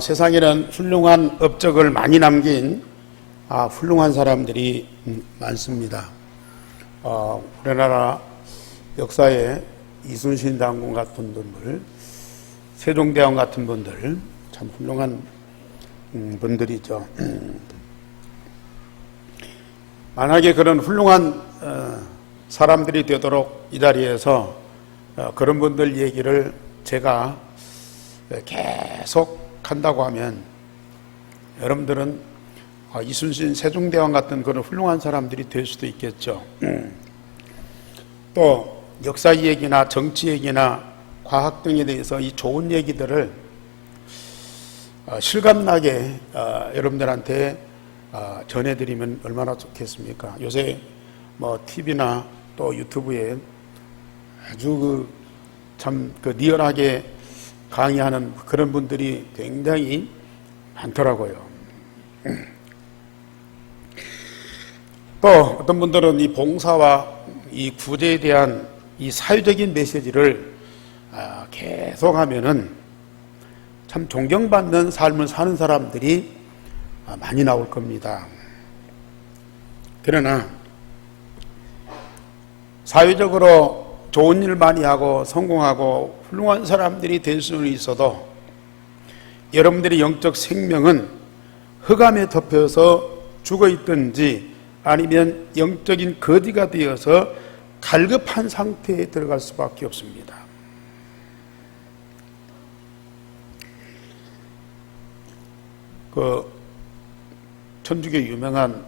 세상에는 훌륭한 업적을 많이 남긴 훌륭한 사람들이 많습니다. 우리나라 역사에 이순신 장군 같은 분들, 세종대왕 같은 분들 참 훌륭한 분들이죠. 만약에 그런 훌륭한 사람들이 되도록 이 자리에서 그런 분들 얘기를 제가 계속 한다고 하면 여러분들은 이순신 세종대왕 같은 그런 훌륭한 사람들이 될 수도 있겠죠. 또 역사 얘기나 정치 얘기나 과학 등에 대해서 이 좋은 얘기들을 실감나게 여러분들한테 전해드리면 얼마나 좋겠습니까? 요새 TV나 또 유튜브에 아주 참 리얼하게 강의하는 그런 분들이 굉장히 많더라고요. 또 어떤 분들은 이 봉사와 이 구제에 대한 이 사회적인 메시지를 계속하면은 참 존경받는 삶을 사는 사람들이 많이 나올 겁니다. 그러나 사회적으로 좋은 일 많이 하고 성공하고 훌륭한 사람들이 될 수는 있어도 여러분들의 영적 생명은 흑암에 덮여서 죽어 있든지 아니면 영적인 거지가 되어서 갈급한 상태에 들어갈 수밖에 없습니다. 천주교 유명한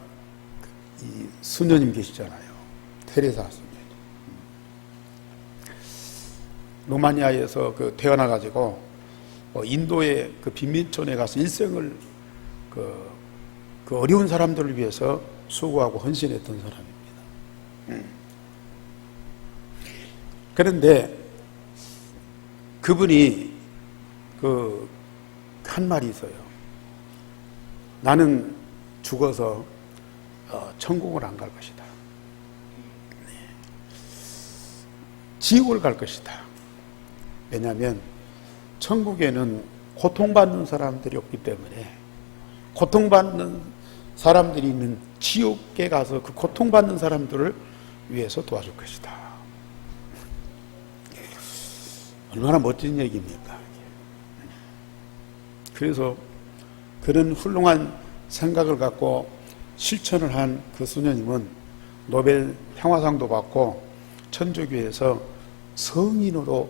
이 수녀님 계시잖아요. 테레사 수녀님. 로마니아에서 태어나가지고 인도의 빈민촌에 가서 일생을 그 어려운 사람들을 위해서 수고하고 헌신했던 사람입니다. 그런데 그분이 한 말이 있어요. 나는 죽어서 천국을 안 갈 것이다. 지옥을 갈 것이다. 왜냐하면 천국에는 고통받는 사람들이 없기 때문에 고통받는 사람들이 있는 지옥에 가서 그 고통받는 사람들을 위해서 도와줄 것이다. 얼마나 멋진 얘기입니까? 그래서 그런 훌륭한 생각을 갖고 실천을 한 그 수녀님은 노벨 평화상도 받고 천주교에서 성인으로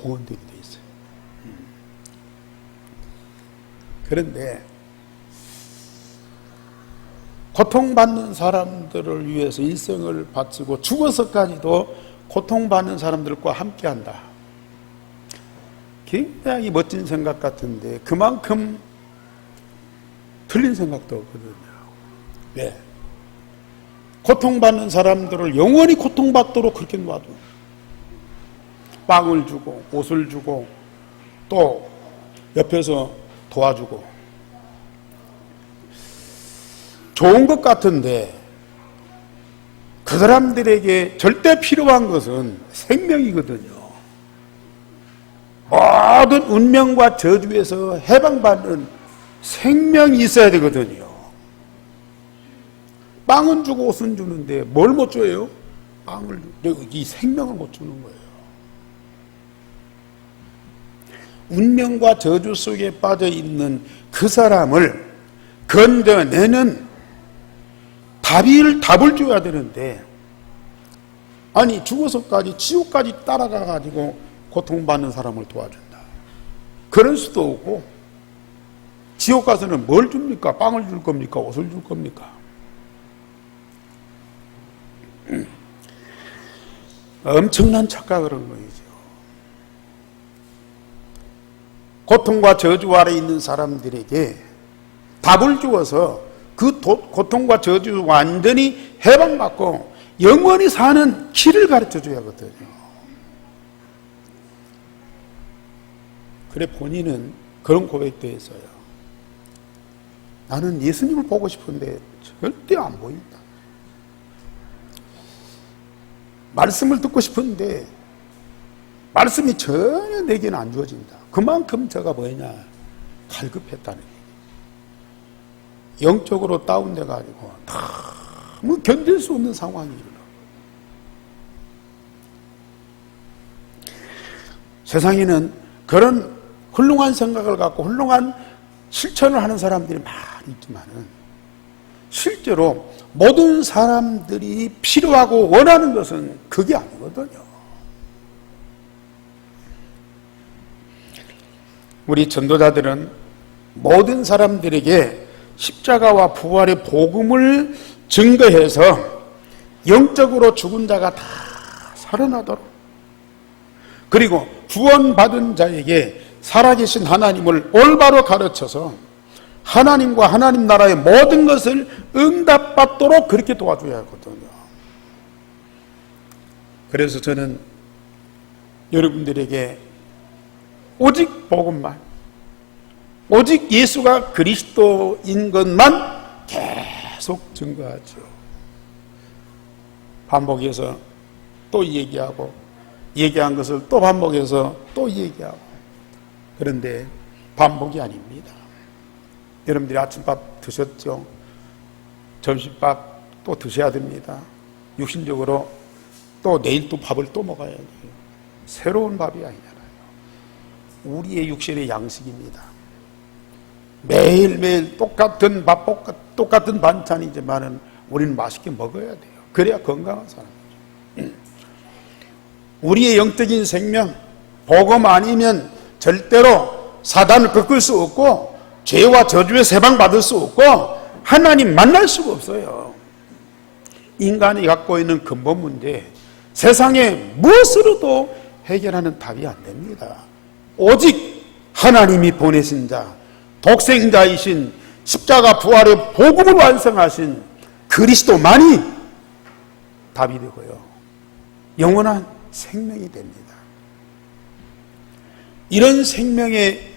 봉헌되게 돼 있어요. 그런데 고통받는 사람들을 위해서 일생을 바치고 죽어서까지도 고통받는 사람들과 함께한다. 굉장히 멋진 생각 같은데 그만큼 틀린 생각도 없거든요. 왜? 고통받는 사람들을 영원히 고통받도록 그렇게 놔둬. 빵을 주고 옷을 주고 또 옆에서 도와주고 좋은 것 같은데 그 사람들에게 절대 필요한 것은 생명이거든요. 모든 운명과 저주에서 해방받는 생명이 있어야 되거든요. 빵은 주고 옷은 주는데 뭘 못 줘요? 빵을, 이 생명을 못 주는 거예요. 운명과 저주 속에 빠져 있는 그 사람을 건져내는 답을 줘야 되는데, 아니 죽어서까지 지옥까지 따라가 가지고 고통받는 사람을 도와준다. 그럴 수도 없고, 지옥 가서는 뭘 줍니까? 빵을 줄 겁니까? 옷을 줄 겁니까? 엄청난 착각을 한 거예요. 고통과 저주 아래 있는 사람들에게 답을 주어서 그 고통과 저주 완전히 해방받고 영원히 사는 길을 가르쳐 줘야 하거든요. 그래 본인은 그런 고백도 했어요. 나는 예수님을 보고 싶은데 절대 안 보인다. 말씀을 듣고 싶은데 말씀이 전혀 내게는 안 주어진다. 그만큼 제가 뭐냐, 갈급했다는 얘기. 영적으로 다운돼 가지고 너무 견딜 수 없는 상황이 일어나. 세상에는 그런 훌륭한 생각을 갖고 훌륭한 실천을 하는 사람들이 많이 있지만은 실제로 모든 사람들이 필요하고 원하는 것은 그게 아니거든요. 우리 전도자들은 모든 사람들에게 십자가와 부활의 복음을 증거해서 영적으로 죽은 자가 다 살아나도록, 그리고 구원받은 자에게 살아계신 하나님을 올바로 가르쳐서 하나님과 하나님 나라의 모든 것을 응답받도록 그렇게 도와줘야 하거든요. 그래서 저는 여러분들에게 오직 복음만, 오직 예수가 그리스도인 것만 계속 증거하죠. 반복해서 또 얘기하고, 얘기한 것을 또 반복해서 또 얘기하고. 그런데 반복이 아닙니다. 여러분들이 아침밥 드셨죠? 점심밥 또 드셔야 됩니다. 육신적으로 또 내일 또 밥을 또 먹어야 돼요. 새로운 밥이 아니잖아요. 우리의 육신의 양식입니다. 매일매일 똑같은 밥, 똑같은 반찬이지만은 우리는 맛있게 먹어야 돼요. 그래야 건강한 사람이죠. 우리의 영적인 생명, 복음 아니면 절대로 사단을 꺾을 수 없고, 죄와 저주에 세방받을 수 없고, 하나님 만날 수가 없어요. 인간이 갖고 있는 근본 문제, 세상에 무엇으로도 해결하는 답이 안 됩니다. 오직 하나님이 보내신 자, 독생자이신 십자가 부활의 복음을 완성하신 그리스도만이 답이 되고요, 영원한 생명이 됩니다. 이런 생명의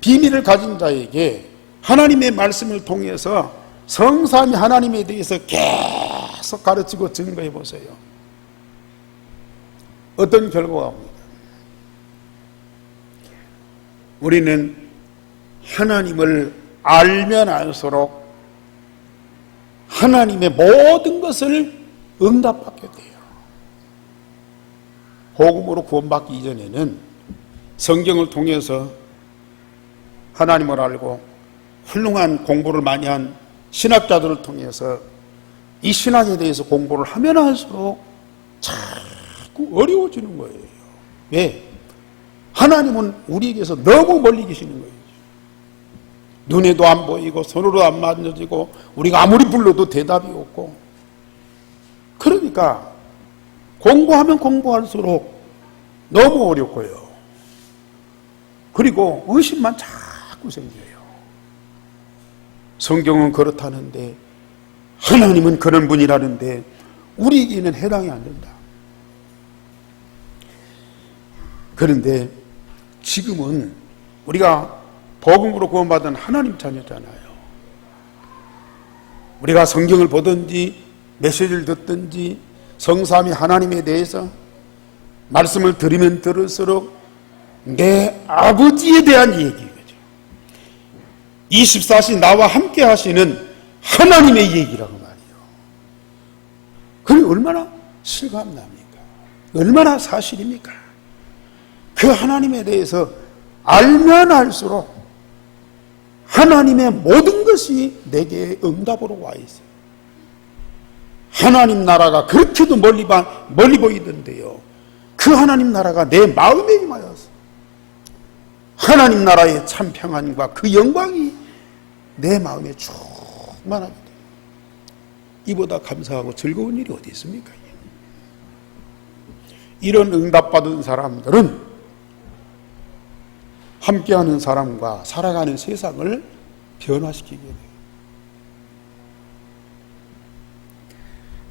비밀을 가진 자에게 하나님의 말씀을 통해서 성삼위 하나님에 대해서 계속 가르치고 증거해 보세요. 어떤 결과가 옵니다. 우리는 하나님을 알면 알수록 하나님의 모든 것을 응답받게 돼요. 복음으로 구원받기 이전에는 성경을 통해서 하나님을 알고 훌륭한 공부를 많이 한 신학자들을 통해서 이 신학에 대해서 공부를 하면 할수록 자꾸 어려워지는 거예요. 왜? 하나님은 우리에게서 너무 멀리 계시는 거예요. 눈에도 안 보이고 손으로 안 만져지고 우리가 아무리 불러도 대답이 없고, 그러니까 공부하면 공부할수록 너무 어렵고요. 그리고 의심만 자꾸 생겨요. 성경은 그렇다는데, 하나님은 그런 분이라는데 우리에게는 해당이 안 된다. 그런데 지금은 우리가 복음으로 구원받은 하나님 자녀잖아요. 우리가 성경을 보든지 메시지를 듣든지 성삼위 하나님에 대해서 말씀을 들으면 들을수록 내 아버지에 대한 얘기죠. 24시 나와 함께 하시는 하나님의 얘기라고 말이에요. 그게 얼마나 실감납니까? 얼마나 사실입니까? 그 하나님에 대해서 알면 알수록 하나님의 모든 것이 내게 응답으로 와 있어요. 하나님 나라가 그렇게도 멀리 보이던데요, 그 하나님 나라가 내 마음에 임하였어. 하나님 나라의 참 평안과 그 영광이 내 마음에 충만하게 돼요. 이보다 감사하고 즐거운 일이 어디 있습니까? 이런 응답받은 사람들은 함께하는 사람과 살아가는 세상을 변화시키게 돼요.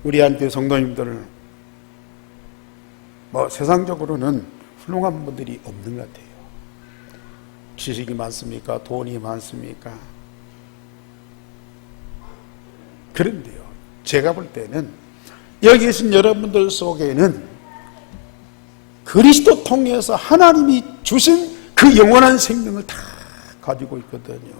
우리한테 성도님들, 세상적으로는 훌륭한 분들이 없는 것 같아요. 지식이 많습니까? 돈이 많습니까? 그런데요, 제가 볼 때는 여기 계신 여러분들 속에는 그리스도 통해서 하나님이 주신 그 영원한 생명을 다 가지고 있거든요.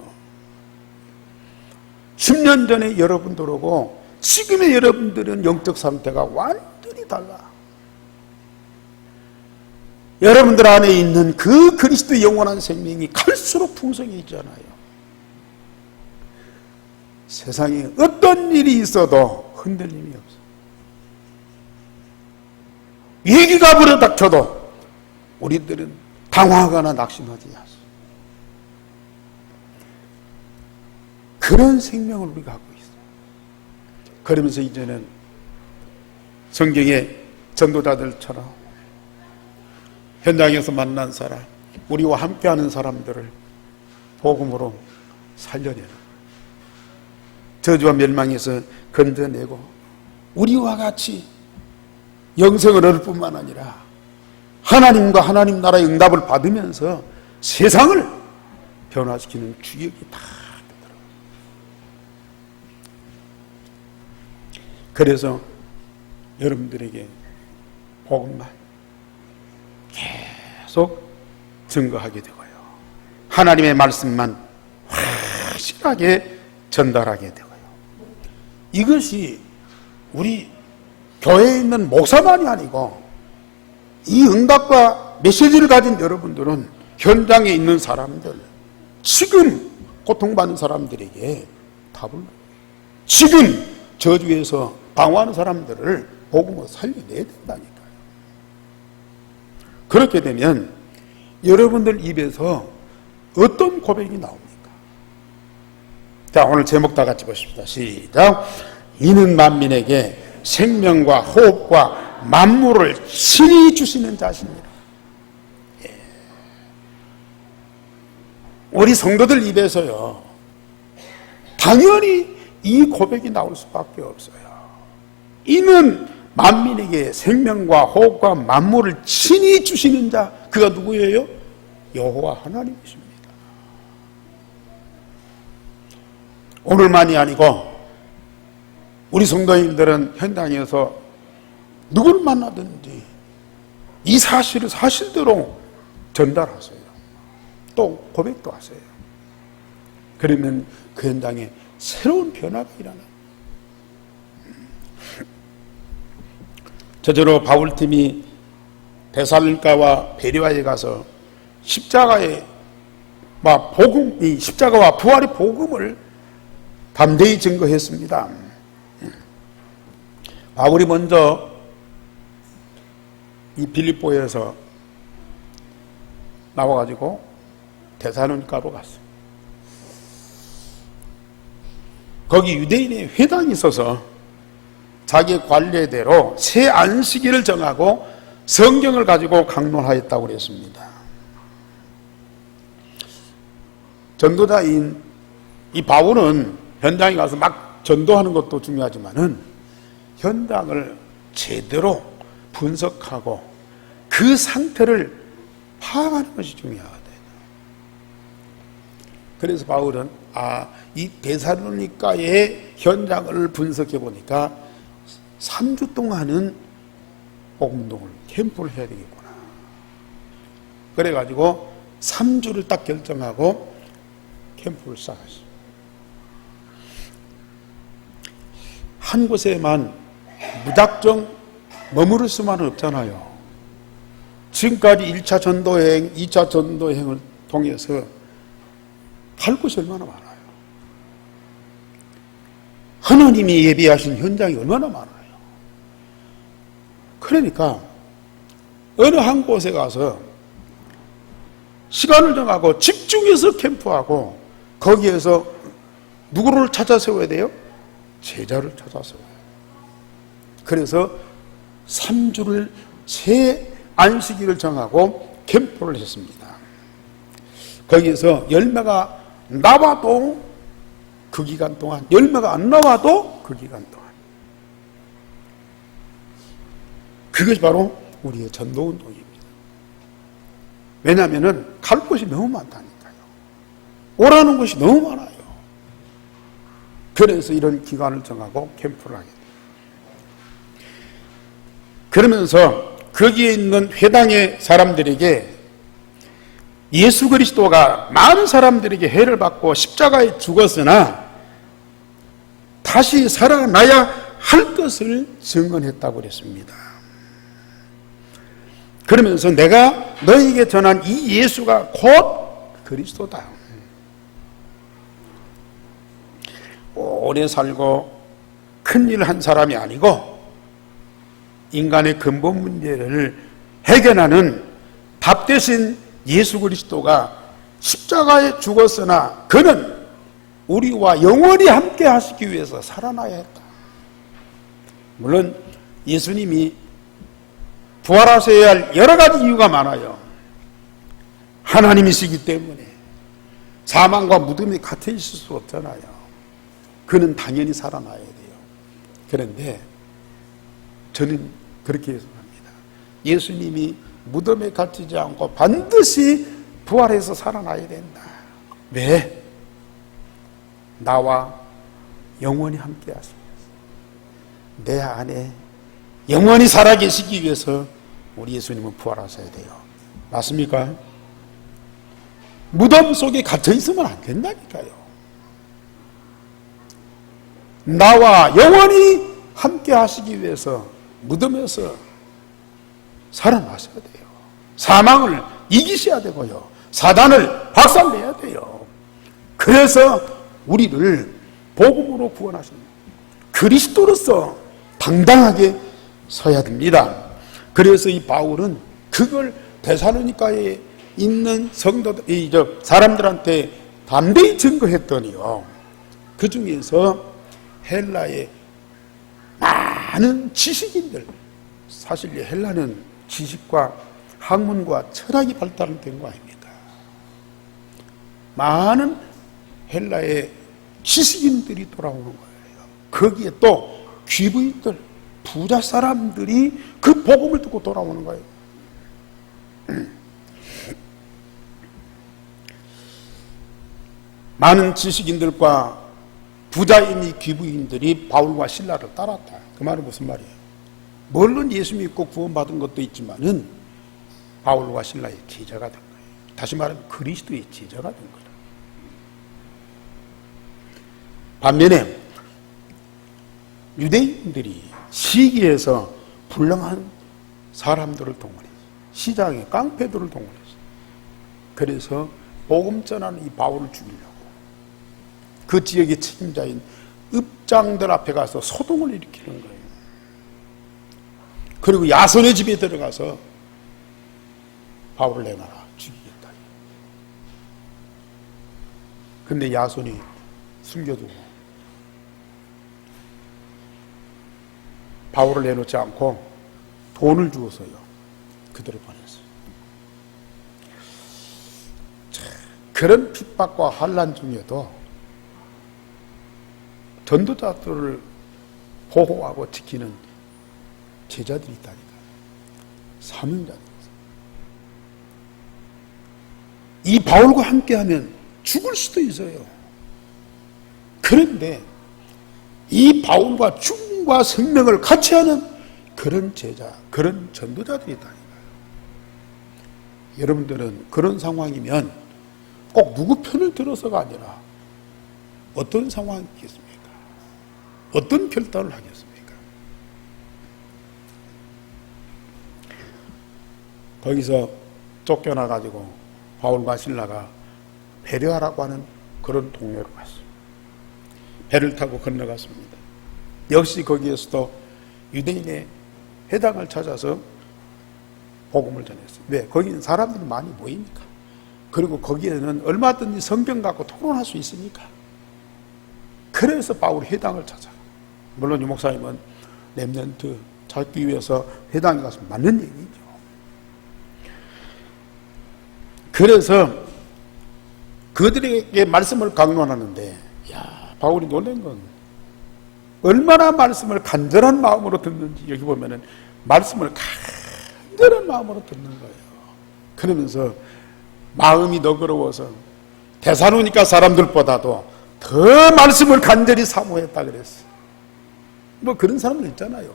10년 전에 여러분들하고 지금의 여러분들은 영적 상태가 완전히 달라. 여러분들 안에 있는 그 그리스도의 영원한 생명이 갈수록 풍성해지잖아요. 세상에 어떤 일이 있어도 흔들림이 없어요. 위기가 불어닥쳐도 우리들은 당황하거나 낙심하지 않습니다. 그런 생명을 우리가 갖고 있어요. 그러면서 이제는 성경의 전도자들처럼 현장에서 만난 사람, 우리와 함께하는 사람들을 복음으로 살려내는, 저주와 멸망에서 건져내고 우리와 같이 영생을 얻을 뿐만 아니라 하나님과 하나님 나라의 응답을 받으면서 세상을 변화시키는 주역이 다 되더라고요. 그래서 여러분들에게 복음만 계속 증거하게 되고요, 하나님의 말씀만 확실하게 전달하게 되고요. 이것이 우리 교회에 있는 목사만이 아니고 이 응답과 메시지를 가진 여러분들은 현장에 있는 사람들, 지금 고통받는 사람들에게 답을, 지금 저주에서 방황하는 사람들을 복음으로 살려내야 된다니까요. 그렇게 되면 여러분들 입에서 어떤 고백이 나옵니까? 자, 오늘 제목 다 같이 보십시다. 시작. 이는 만민에게 생명과 호흡과 만물을 친히 주시는 자신이라. 우리 성도들 입에서요, 당연히 이 고백이 나올 수밖에 없어요. 이는 만민에게 생명과 호흡과 만물을 친히 주시는 자, 그가 누구예요? 여호와 하나님이십니다. 오늘만이 아니고 우리 성도님들은 현장에서 누구를 만나든지 이 사실을 사실대로 전달하세요. 또 고백도 하세요. 그러면 그 현장에 새로운 변화가 일어나요. 저절로 바울팀이 데살로니가와 베레아에 가서 십자가의 복음, 이 십자가와 부활의 복음을 담대히 증거했습니다. 바울이 먼저 이 빌립보에서 나와가지고 데살로니가로 갔어요. 거기 유대인의 회당이 있어서 자기의 관례대로 새 안식일을 정하고 성경을 가지고 강론하였다고 그랬습니다. 전도자인 이 바울은 현장에 가서 막 전도하는 것도 중요하지만은 현장을 제대로 분석하고 그 상태를 파악하는 것이 중요하거든요. 그래서 바울은 이 데살로니가의 현장을 분석해 보니까 3주 동안은 복음동을 캠프를 해야 되겠구나. 그래가지고 3주를 딱 결정하고 캠프를 쌓았어요. 한 곳에만 무작정 머무를 수만은 없잖아요. 지금까지 1차 전도여행, 2차 전도여행을 통해서 갈 곳이 얼마나 많아요. 하나님이 예비하신 현장이 얼마나 많아요. 그러니까 어느 한 곳에 가서 시간을 정하고 집중해서 캠프하고 거기에서 누구를 찾아 세워야 돼요? 제자를 찾아 세워요. 그래서 3주를 새 안식일을 정하고 캠프를 했습니다. 거기에서 열매가 나와도 그 기간 동안, 열매가 안 나와도 그 기간 동안. 그것이 바로 우리의 전도운동입니다. 왜냐하면 갈 곳이 너무 많다니까요. 오라는 곳이 너무 많아요. 그래서 이런 기간을 정하고 캠프를 하게 돼요. 그러면서 거기에 있는 회당의 사람들에게 예수 그리스도가 많은 사람들에게 해를 받고 십자가에 죽었으나 다시 살아나야 할 것을 증언했다고 그랬습니다. 그러면서 내가 너에게 전한 이 예수가 곧 그리스도다. 오래 살고 큰일 한 사람이 아니고 인간의 근본 문제를 해결하는 답 대신 예수 그리스도가 십자가에 죽었으나 그는 우리와 영원히 함께 하시기 위해서 살아나야 했다. 물론 예수님이 부활하셔야 할 여러 가지 이유가 많아요. 하나님이시기 때문에 사망과 무덤에 갇혀 있을 수 없잖아요. 그는 당연히 살아나야 돼요. 그런데 저는 그렇게 해석합니다. 예수님이 무덤에 갇히지 않고 반드시 부활해서 살아나야 된다. 왜? 나와 영원히 함께 하시면서 내 안에 영원히 살아계시기 위해서 우리 예수님은 부활하셔야 돼요. 맞습니까? 무덤 속에 갇혀 있으면 안 된다니까요. 나와 영원히 함께 하시기 위해서 무덤에서 살아나셔야 돼요. 사망을 이기셔야 되고요. 사단을 박살내야 돼요. 그래서 우리를 복음으로 구원하십니다. 그리스도로서 당당하게 서야 됩니다. 그래서 이 바울은 그걸 데살로니가에 있는 성도들, 사람들한테 담대히 증거했더니요. 그 중에서 헬라의 많은 지식인들, 사실 헬라는 지식과 학문과 철학이 발달된 거 아닙니까? 많은 헬라의 지식인들이 돌아오는 거예요. 거기에 또 귀부인들, 부자 사람들이 그 복음을 듣고 돌아오는 거예요. 많은 지식인들과 부자인이 귀부인들이 바울과 실라를 따랐다. 그 말은 무슨 말이에요? 물론 예수 믿고 구원받은 것도 있지만은 바울과 실라의 제자가 된 거예요. 다시 말하면 그리스도의 제자가 된 거예요. 반면에 유대인들이 시기에서 불량한 사람들을 동원했어요. 시장에 깡패들을 동원했어요. 그래서 복음 전하는 이 바울을 죽이려고 그 지역의 책임자인 읍장들 앞에 가서 소동을 일으키는 거예요. 그리고 야손의 집에 들어가서 바울을 내놔라, 죽이겠다. 근데 야손이 숨겨두고 바울을 내놓지 않고 돈을 주어서요 그들을 보냈어요. 그런 핍박과 환난 중에도 전도자들을 보호하고 지키는 제자들이 있다니까. 사명자들. 이 바울과 함께하면 죽을 수도 있어요. 그런데 이 바울과 죽음과 생명을 같이 하는 그런 제자, 그런 전도자들이 있다니까요. 여러분들은 그런 상황이면 꼭 누구 편을 들어서가 아니라 어떤 상황이겠습니까? 어떤 결단을 하겠습니까? 거기서 쫓겨나가지고 바울과 실라가 베레아라고 하는 그런 동네로 갔어요. 배를 타고 건너갔습니다. 역시 거기에서도 유대인의 회당을 찾아서 복음을 전했어요. 왜? 거기는 사람들이 많이 모이니까. 그리고 거기에는 얼마든지 성경 갖고 토론할 수 있으니까. 그래서 바울이 회당을 찾아. 물론 유 목사님은 렘넌트 찾기 위해서 회당에 가서 맞는 얘기죠. 그래서 그들에게 말씀을 강론하는데, 바울이 놀란 건 얼마나 말씀을 간절한 마음으로 듣는지. 여기 보면은 말씀을 간절한 마음으로 듣는 거예요. 그러면서 마음이 너그러워서 데살로니가 사람들보다도 더 말씀을 간절히 사모했다 그랬어. 뭐 그런 사람들 있잖아요.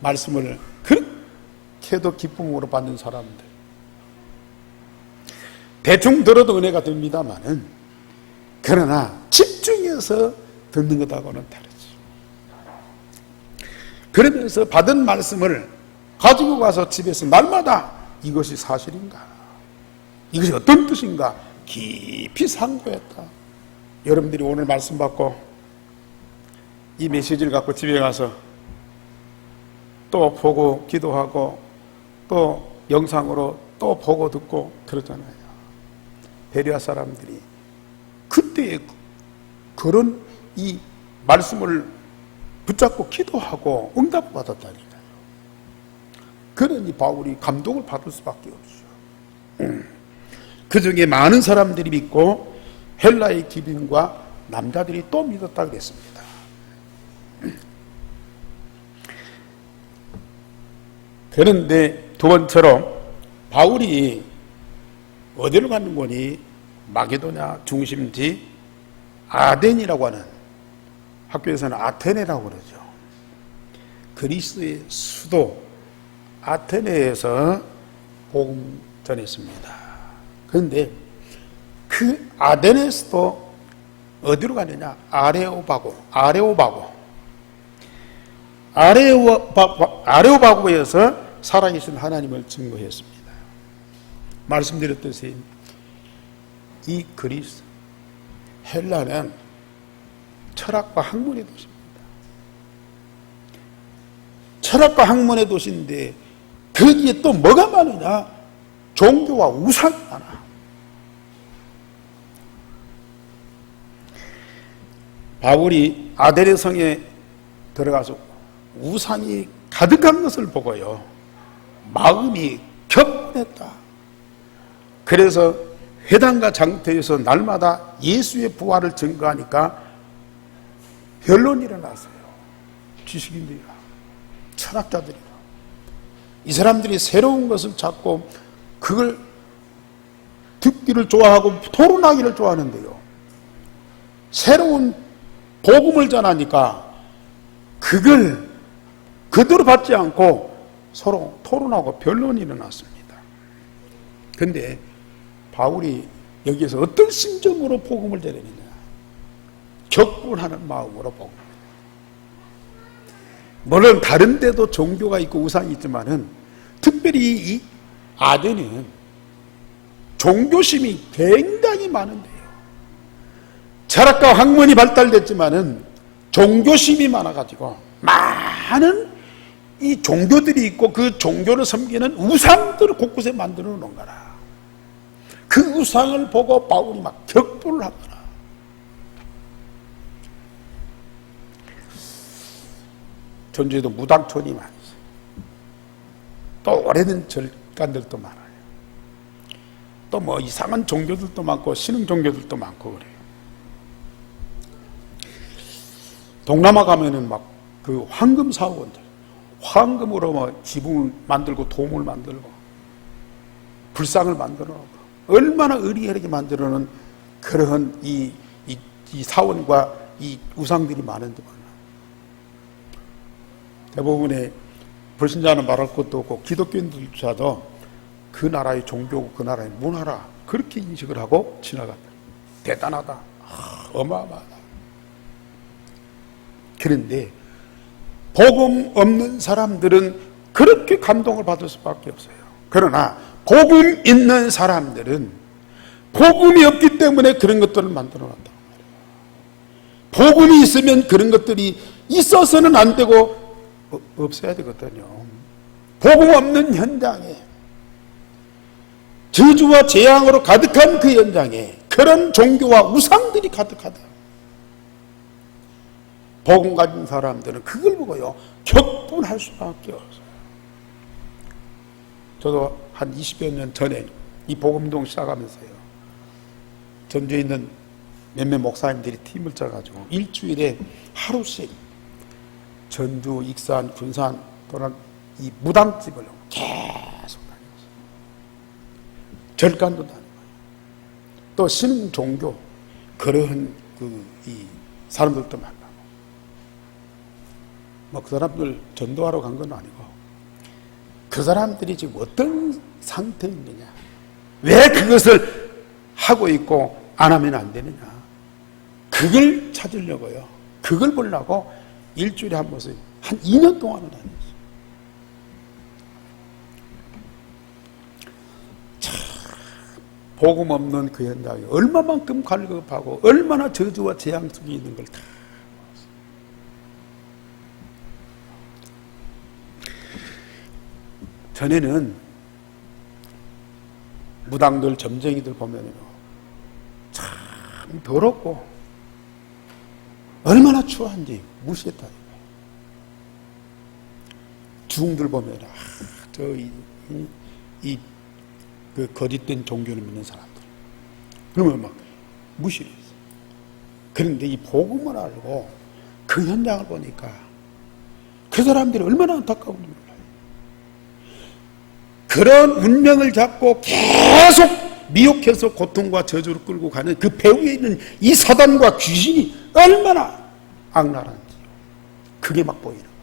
말씀을 그렇게도 기쁨으로 받는 사람들, 대충 들어도 은혜가 됩니다마는 그러나 집중해서 듣는 것하고는 다르지. 그러면서 받은 말씀을 가지고 가서 집에서 날마다 이것이 사실인가, 이것이 어떤 뜻인가 깊이 상고했다. 여러분들이 오늘 말씀 받고 이 메시지를 갖고 집에 가서 또 보고 기도하고 또 영상으로 또 보고 듣고 그러잖아요. 베레아 사람들이 그때의 그런 이 말씀을 붙잡고 기도하고 응답받았다니까요. 그러니 바울이 감동을 받을 수밖에 없죠. 그 중에 많은 사람들이 믿고 헬라의 기빈과 남자들이 또 믿었다 그랬습니다. 그런데 두 번째로 바울이 어디로 가는 거니? 마게도냐 중심지 아덴이라고 하는, 학교에서는 아테네라고 그러죠. 그리스의 수도 아테네에서 복음 전했습니다. 그런데 그 아덴에서도 어디로 가느냐? 아레오바고에서 살아계신 하나님을 증거했습니다. 말씀드렸듯이 이 그리스, 헬라는 철학과 학문의 도시입니다. 철학과 학문의 도시인데 거기에 또 뭐가 많으냐? 종교와 우상이 많아. 바울이 아데레 성에 들어가서 우상이 가득한 것을 보고요, 마음이 격분했다. 그래서 회당과 장터에서 날마다 예수의 부활을 증거하니까 변론이 일어났어요. 지식인들이라, 철학자들이라. 이 사람들이 새로운 것을 찾고 그걸 듣기를 좋아하고 토론하기를 좋아하는데요, 새로운 복음을 전하니까 그걸 그대로 받지 않고 서로 토론하고 변론이 일어났습니다. 그런데 바울이 여기에서 어떤 심정으로 복음을 전했느냐? 격분하는 마음으로 복음. 물론 다른 데도 종교가 있고 우상이 있지만은 특별히 이 아덴은 종교심이 굉장히 많은데요, 철학과 학문이 발달됐지만은 종교심이 많아가지고 많은 이 종교들이 있고 그 종교를 섬기는 우상들을 곳곳에 만들어 놓은 거라. 그 우상을 보고 바울이 막 격분을 하더라. 전주에도 무당촌이 많이 있어요. 또 오래된 절간들도 많아요. 또 뭐 이상한 종교들도 많고 신흥 종교들도 많고 그래요. 동남아 가면은 막 그 황금 사원들, 황금으로 뭐 지붕을 만들고 도움을 만들고 불상을 만들어 놓고 얼마나 의리하게 만들어 놓은 그런 이 사원과 이 우상들이 많은데 말이야. 대부분의 불신자는 말할 것도 없고 기독교인들조차도 그 나라의 종교고 그 나라의 문화라 그렇게 인식을 하고 지나갔다. 대단하다. 어마어마하다. 그런데 복음 없는 사람들은 그렇게 감동을 받을 수밖에 없어요. 그러나 복음 있는 사람들은 복음이 없기 때문에 그런 것들을 만들어 놨다. 복음이 있으면 그런 것들이 있어서는 안 되고 없어야 되거든요. 복음 없는 현장에, 저주와 재앙으로 가득한 그 현장에 그런 종교와 우상들이 가득하다. 복음 가진 사람들은 그걸 보고요 격분할 수밖에 없어요. 저도 한 20여 년 전에 이 복음운동 시작하면서요, 전주에 있는 몇몇 목사님들이 팀을 짜가지고 일주일에 하루씩 전주, 익산, 군산 또는 이 무당집을 계속 다녔어요. 절간도 다니고 또 신흥 종교 그런 이 사람들도 만나고 뭐 그 사람들 전도하러 간 건 아니고 그 사람들이 지금 어떤 상태에 있느냐, 왜 그것을 하고 있고 안 하면 안 되느냐, 그걸 찾으려고요. 그걸 보려고 일주일에 한 번씩 한 2년 동안은 다녔어요. 참, 복음 없는 그 현장이 얼마만큼 갈급하고 얼마나 저주와 재앙 속에 있는 걸 다. 전에는 무당들, 점쟁이들 보면요, 참 더럽고 얼마나 추한지 무시했다니까요. 중들 보면 그 거짓된 종교를 믿는 사람들, 그러면 막 무시를 했어요. 그런데 이 복음을 알고 그 현장을 보니까 그 사람들이 얼마나 안타까운지 몰라요. 그런 운명을 잡고 계속 미혹해서 고통과 저주를 끌고 가는 그 배후에 있는 이 사단과 귀신이 얼마나 악랄한지 그게 막 보이는 거예요.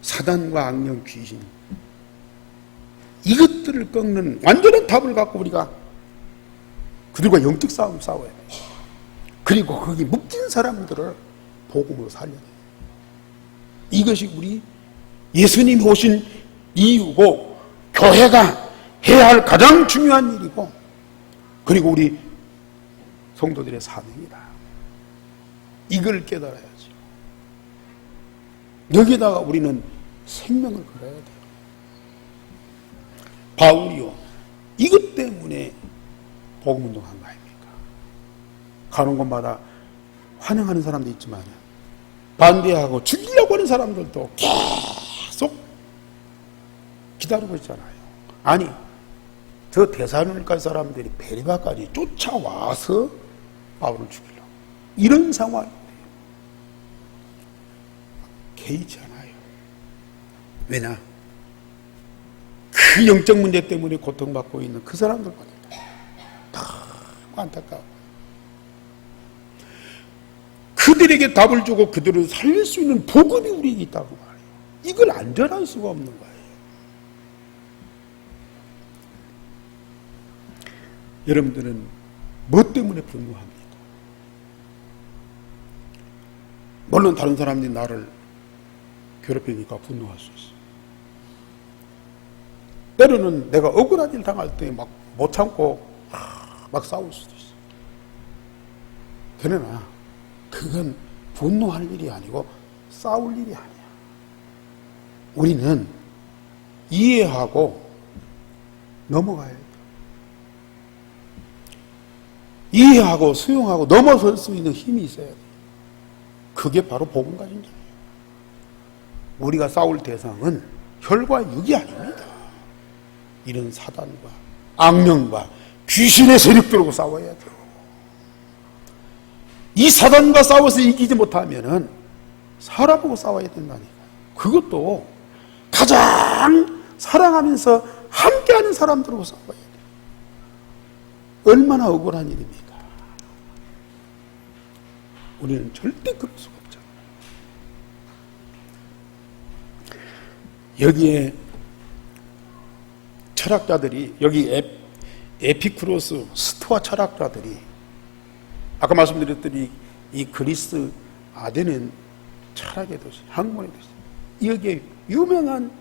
사단과 악령, 귀신, 이것들을 꺾는 완전한 답을 갖고 우리가 그들과 영적 싸움 싸워야 돼요. 그리고 거기 묶인 사람들을 복음으로 살려야 돼요. 이것이 우리 예수님이 오신 이유고 교회가 해야 할 가장 중요한 일이고, 그리고 우리 성도들의 사명이다. 이걸 깨달아야죠. 여기다가 우리는 생명을 걸어야 돼요. 바울이요, 이것 때문에 복음운동한 거 아닙니까? 가는 곳마다 환영하는 사람도 있지만 반대하고 죽이려고 하는 사람들도 계속 기다리고 있잖아요. 아니, 저 데살로니가 사람들이 베레바까지 쫓아와서 바울을 죽이려고, 이런 상황인데 개의치 않아요. 왜냐? 그 영적 문제 때문에 고통받고 있는 그 사람들 보니까 너무 안타까워. 그들에게 답을 주고 그들을 살릴 수 있는 복음이 우리에게 있다고 말해요. 이걸 안전할 수가 없는 거예요. 여러분들은 뭐 때문에 분노합니까? 물론 다른 사람들이 나를 괴롭히니까 분노할 수 있어요. 때로는 내가 억울한 일 당할 때 막 못 참고 막 싸울 수도 있어요. 그러나 그건 분노할 일이 아니고 싸울 일이 아니야. 우리는 이해하고 넘어가야 돼. 이해하고 수용하고 넘어설 수 있는 힘이 있어야 돼. 그게 바로 복음 가진 자예요. 우리가 싸울 대상은 혈과 육이 아닙니다. 이런 사단과 악령과 귀신의 세력들하고 싸워야 돼요. 이 사단과 싸워서 이기지 못하면은 사람하고 싸워야 된다니까. 그것도 가장 사랑하면서 함께하는 사람들하고 싸워야 돼요. 얼마나 억울한 일입니까? 우리는 절대 그럴 수가 없잖아요. 여기에 철학자들이, 여기 에피쿠로스, 스토아 철학자들이, 아까 말씀드렸더니 이 그리스 아덴은 철학의 도시, 학문의 도시, 여기에 유명한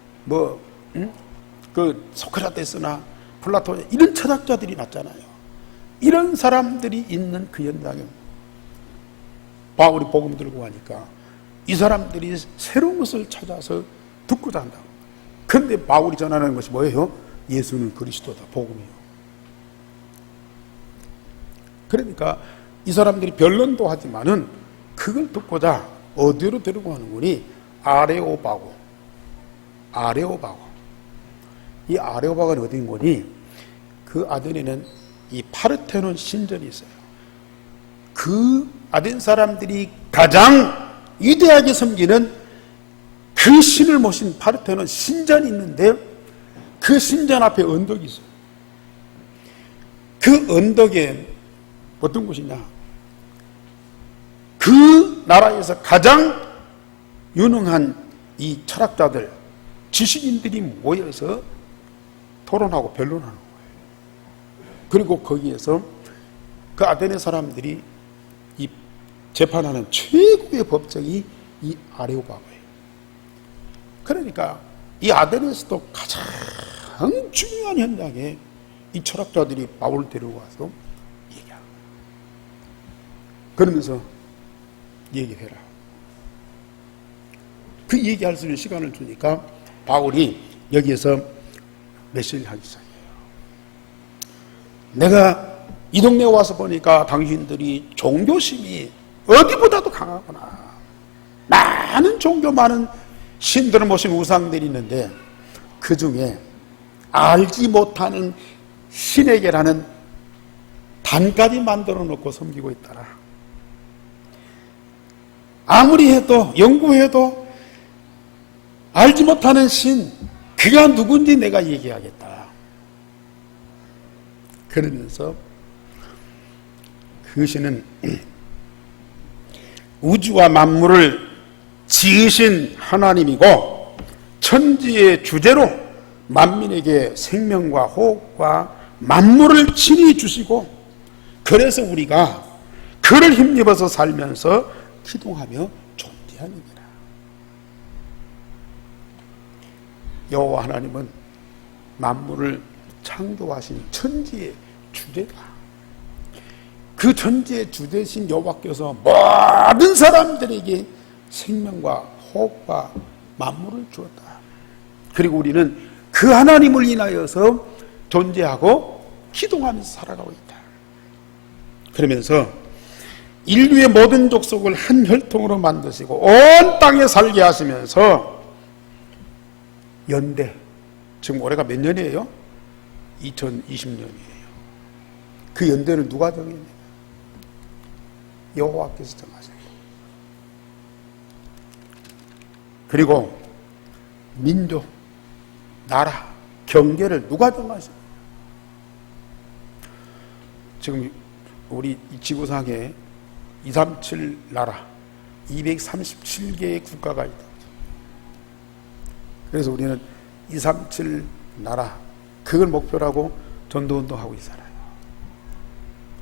그 소크라테스나 플라톤 이런 철학자들이 났잖아요. 이런 사람들이 있는 그 현장에 바울이 복음 들고 가니까 이 사람들이 새로운 것을 찾아서 듣고자 한다고. 그런데 바울이 전하는 것이 뭐예요? 예수는 그리스도다, 복음이요. 그러니까 이 사람들이 변론도 하지만은 그걸 듣고자 어디로 데리고 가는 거니? 아레오바고. 이 아레오바가 어딘 거니? 그 아덴에는 이 파르테논 신전이 있어요. 그 아덴 사람들이 가장 위대하게 섬기는 그 신을 모신 파르테논 신전이 있는데, 그 신전 앞에 언덕이 있어요. 그 언덕에 어떤 곳이냐? 그 나라에서 가장 유능한 이 철학자들, 지식인들이 모여서 토론하고 변론하는 거예요. 그리고 거기에서 그 아테네 사람들이 이 재판하는 최고의 법정이 이 아레오파고예요. 그러니까 이 아테네에서도 가장 중요한 현장에 이 철학자들이 바울을 데리고 와서 얘기하는 거예요. 그러면서 얘기해라. 그 얘기할 수 있는 시간을 주니까 바울이 여기에서 메시지를 하기 시작해요. 내가 이 동네에 와서 보니까 당신들이 종교심이 어디보다도 강하구나. 많은 종교, 많은 신들을 모신 우상들이 있는데 그 중에 알지 못하는 신에게라는 단까지 만들어 놓고 섬기고 있더라. 아무리 해도 연구해도 알지 못하는 신, 그가 누군지 내가 얘기하겠다. 그러면서 그 신은 우주와 만물을 지으신 하나님이고 천지의 주제로 만민에게 생명과 호흡과 만물을 친히 주시고, 그래서 우리가 그를 힘입어서 살면서 기동하며 존재하느니라. 여호와 하나님은 만물을 창조하신 천지의 주제다. 그 천지의 주제신 여호와께서 모든 사람들에게 생명과 호흡과 만물을 주었다. 그리고 우리는 그 하나님을 인하여서 존재하고 기동하면서 살아가고 있다. 그러면서 인류의 모든 족속을 한 혈통으로 만드시고 온 땅에 살게 하시면서 연대, 지금 올해가 몇 년이에요? 2020년이에요. 그 연대는 누가 정했냐? 여호와께서 정하셨어요. 그리고 민족, 나라, 경계를 누가 정하셨어요? 지금 우리 이 지구상에 237 나라, 237개의 국가가 있다. 그래서 우리는 237 나라, 그걸 목표로 하고 전도운동하고 있잖아요.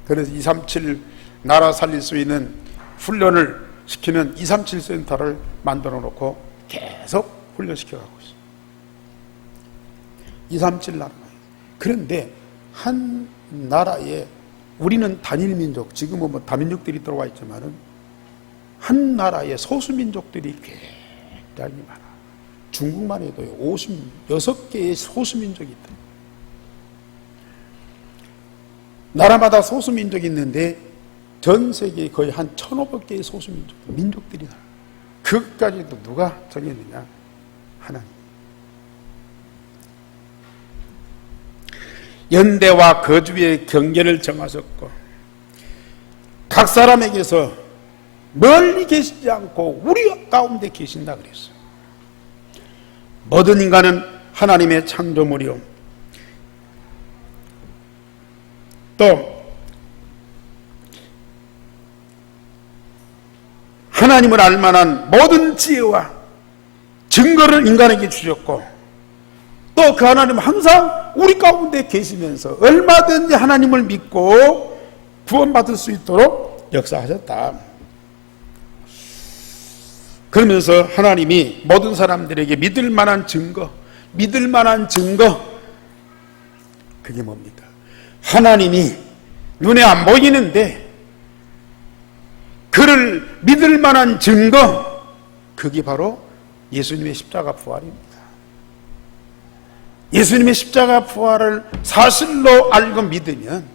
그래서 237 나라 살릴 수 있는 훈련을 시키는 237 센터를 만들어 놓고 계속 훈련시켜가고 있어요. 237 나라가. 그런데 한 나라에 우리는 단일 민족, 지금은 뭐 다민족들이 들어와 있지만은 한 나라에 소수 민족들이 굉장히 많아. 중국만 해도 56개의 소수 민족이 있다. 나라마다 소수 민족이 있는데 전 세계에 거의 한 1,500개의 소수 민족들이 나와. 그것까지도 누가 정했느냐? 하나님. 연대와 거주의 경계를 정하셨고 각 사람에게서 멀리 계시지 않고 우리 가운데 계신다 그랬어요. 모든 인간은 하나님의 창조물이요, 또 하나님을 알만한 모든 지혜와 증거를 인간에게 주셨고, 또 그 하나님은 항상 우리 가운데 계시면서 얼마든지 하나님을 믿고 구원받을 수 있도록 역사하셨다. 그러면서 하나님이 모든 사람들에게 믿을 만한 증거, 그게 뭡니까? 하나님이 눈에 안 보이는데 그를 믿을 만한 증거, 그게 바로 예수님의 십자가 부활입니다. 예수님의 십자가 부활을 사실로 알고 믿으면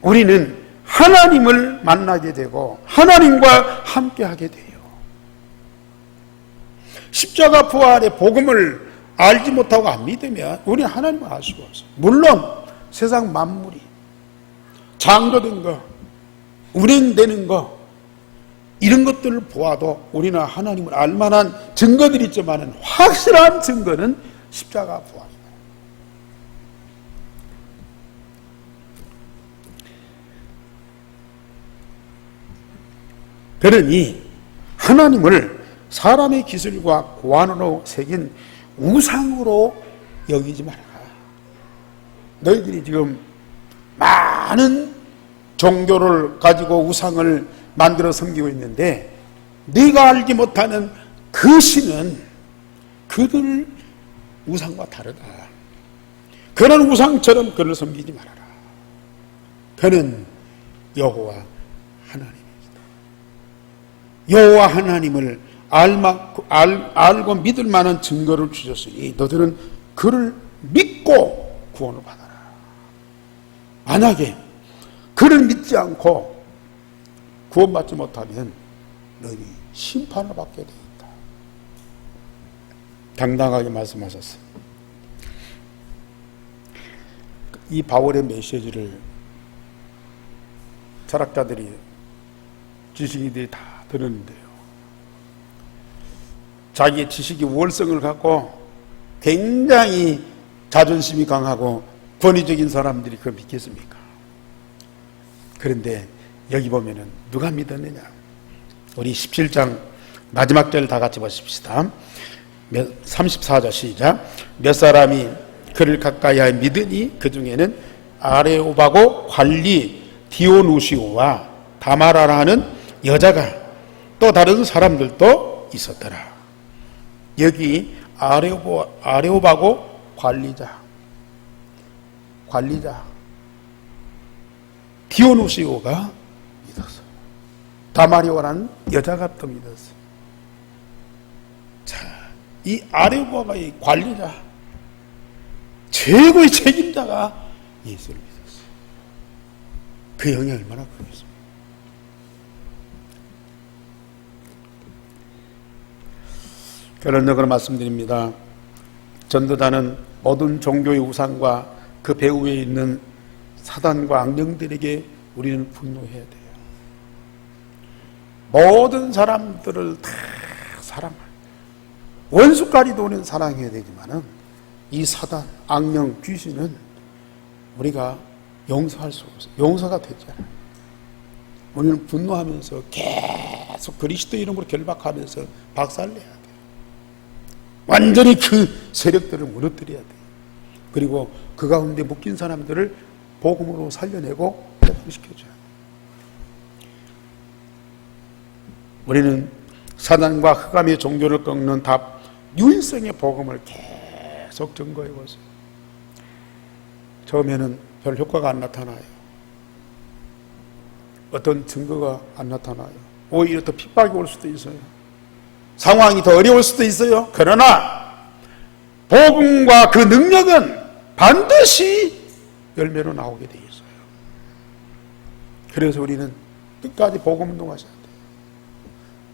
우리는 하나님을 만나게 되고 하나님과 함께하게 돼요. 십자가 부활의 복음을 알지 못하고 안 믿으면 우리는 하나님을 알 수가 없어요. 물론 세상 만물이 창조된 거, 운행되는 거, 이런 것들을 보아도 우리는 하나님을 알 만한 증거들이 있지만 확실한 증거는 십자가 부활입니다. 그러니 하나님을 사람의 기술과 고안으로 새긴 우상으로 여기지 말아라. 너희들이 지금 많은 종교를 가지고 우상을 만들어 섬기고 있는데 네가 알지 못하는 그 신은 그들 우상과 다르다. 그는 우상처럼 그를 섬기지 말아라. 그는 여호와 하나님입니다. 여호와 하나님을 알고 믿을 만한 증거를 주셨으니 너희들은 그를 믿고 구원을 받아라. 만약에 그를 믿지 않고 구원받지 못하면 너희 심판을 받게 되어 있다. 당당하게 말씀하셨어요. 이 바울의 메시지를 철학자들이, 지식인들이 다 들었는데요, 자기의 지식이 우월성을 갖고 굉장히 자존심이 강하고 권위적인 사람들이 그걸 믿겠습니까? 그런데 여기 보면은 누가 믿었느냐? 우리 17장 마지막 절 다 같이 보십시다. 34절 시작. 몇 사람이 그를 가까이하여 믿으니 그 중에는 아레오바고 관리 디오누시오와 다마라라 하는 여자가 또 다른 사람들도 있었더라. 여기 아레오바고 관리자 디오누시오가 믿었어요. 다마리오라는 여자가 또 믿었어요. 자, 이 아레오바가의 관리자, 최고의 책임자가 예수를 믿었어요. 그 영향이 얼마나 크겠습니까? 결론적으로 말씀드립니다. 전도자는 모든 종교의 우상과 그 배후에 있는 사단과 악령들에게 우리는 분노해야 돼요. 모든 사람들을 다 사랑할, 원수까지도 우리는 사랑해야 되지만은 이 사단, 악령, 귀신은 우리가 용서할 수 없어요. 용서가 되지 않아요. 우리는 분노하면서 계속 그리스도 이름으로 결박하면서 박살내야 돼요. 완전히 그 세력들을 무너뜨려야 돼요. 그리고 그 가운데 묶인 사람들을 복음으로 살려내고 회복시켜줘야 돼요. 우리는 사단과 흑암의 종교를 꺾는 답, 유일성의 복음을 계속 증거해 보세요. 처음에는 별 효과가 안 나타나요. 어떤 증거가 안 나타나요. 오히려 더 핍박이 올 수도 있어요. 상황이 더 어려울 수도 있어요. 그러나 복음과 그 능력은 반드시 열매로 나오게 되어 있어요. 그래서 우리는 끝까지 복음 운동하셔야 돼요.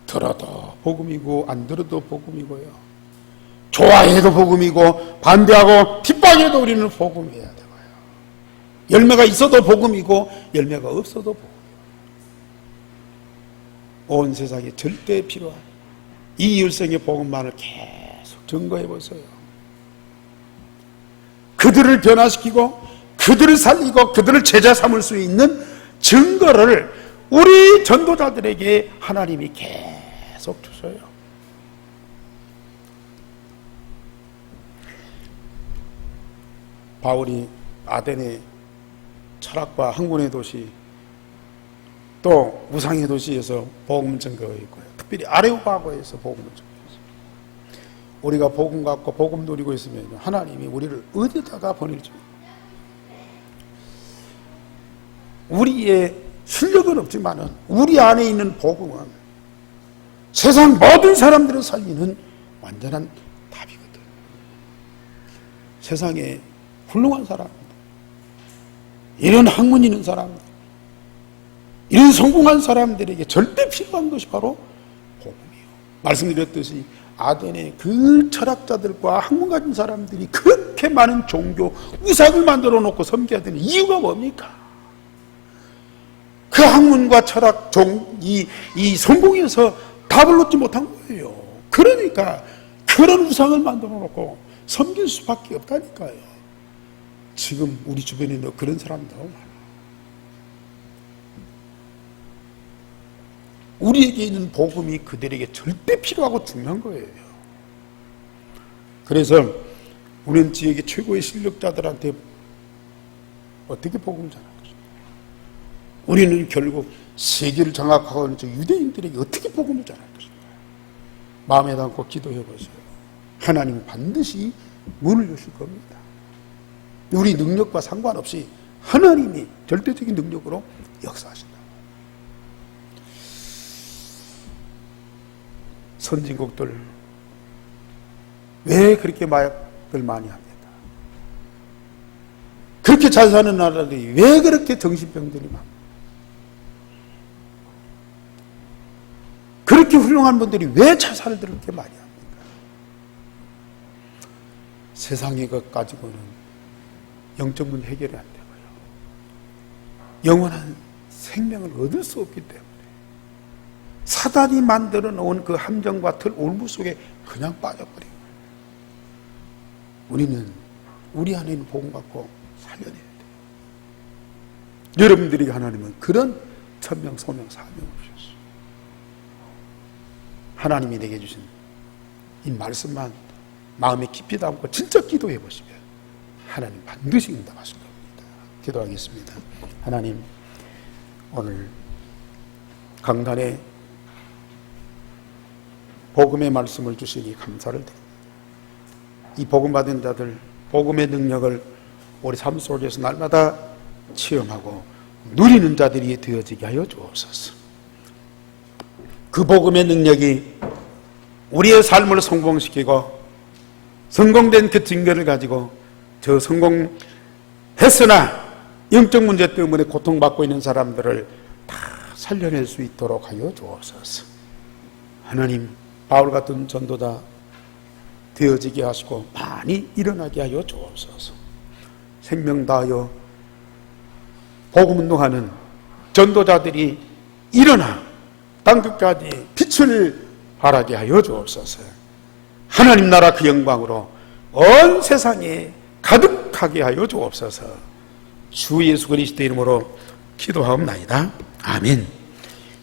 들어도 복음이고 안 들어도 복음이고요. 좋아해도 복음이고 반대하고 핍박해도 우리는 복음해야 되고요. 열매가 있어도 복음이고 열매가 없어도 복음이에요. 온 세상에 절대 필요한 이 일생의 복음만을 계속 증거해 보세요. 그들을 변화시키고 그들을 살리고 그들을 제자 삼을 수 있는 증거를 우리 전도자들에게 하나님이 계속 주셔요. 바울이 아덴의 철학과 학문의 도시 또 우상의 도시에서 복음을 증거했고요. 특별히 아레오바고에서 복음을 증거했어요. 우리가 복음 갖고 복음 누리고 있으면 하나님이 우리를 어디다가 보낼지 우리의 실력은 없지만은 우리 안에 있는 복음은 세상 모든 사람들을 살리는 완전한 답이거든. 세상에 훌륭한 사람들, 이런 학문 있는 사람들, 이런 성공한 사람들에게 절대 필요한 것이 바로 복음이에요. 말씀드렸듯이 아덴의 그 철학자들과 학문 가진 사람들이 그렇게 많은 종교, 우상을 만들어 놓고 섬겨야 되는 이유가 뭡니까? 그 학문과 철학, 이 성공에서 답을 얻지 못한 거예요. 그러니까 그런 우상을 만들어 놓고 섬길 수밖에 없다니까요. 지금 우리 주변에는 그런 사람들 너무 많아. 우리에게 있는 복음이 그들에게 절대 필요하고 중요한 거예요. 그래서 우리는 지역의 최고의 실력자들한테 어떻게 복음 전할 것입니까? 우리는 결국 세계를 장악하고 있는 저 유대인들에게 어떻게 복음을 전할 것입니까? 마음에 담고 기도해 보세요. 하나님은 반드시 문을 여실 겁니다. 우리 능력과 상관없이 하나님이 절대적인 능력으로 역사하신다. 선진국들 왜 그렇게 마약을 많이 합니까? 그렇게 잘 사는 나라들이 왜 그렇게 정신병들이 많습니까? 그렇게 훌륭한 분들이 왜 자살을 그렇게 많이 합니까? 세상의 것 가지고는 영적 문제 해결이 안 되고요. 영원한 생명을 얻을 수 없기 때문에 사단이 만들어 놓은 그 함정과 틀 올무 속에 그냥 빠져버린 거예요. 우리는 우리 안에 있는 복음 갖고 살려내야 돼요. 여러분들이 하나님은 그런 천명, 소명, 사명을 주셨어요. 하나님이 내게 주신 이 말씀만 마음에 깊이 담고 진짜 기도해 보시면 하나님 반드시 응답하실 겁니다. 기도하겠습니다. 하나님, 오늘 강단에 복음의 말씀을 주시니 감사를 드립니다. 이 복음 받은 자들, 복음의 능력을 우리 삶 속에서 날마다 체험하고 누리는 자들이 되어지게 하여 주옵소서. 그 복음의 능력이 우리의 삶을 성공시키고 성공된 그 증거를 가지고 저 성공했으나 영적 문제 때문에 고통받고 있는 사람들을 다 살려낼 수 있도록 하여 주옵소서. 하나님, 바울 같은 전도자 되어지게 하시고 많이 일어나게 하여 주옵소서. 생명 다하여 복음 운동하는 전도자들이 일어나 땅끝까지 빛을 발하게 하여 주옵소서. 하나님 나라 그 영광으로 온 세상에 가득하게 하여 주옵소서. 주 예수 그리스도 이름으로 기도하옵나이다. 아멘.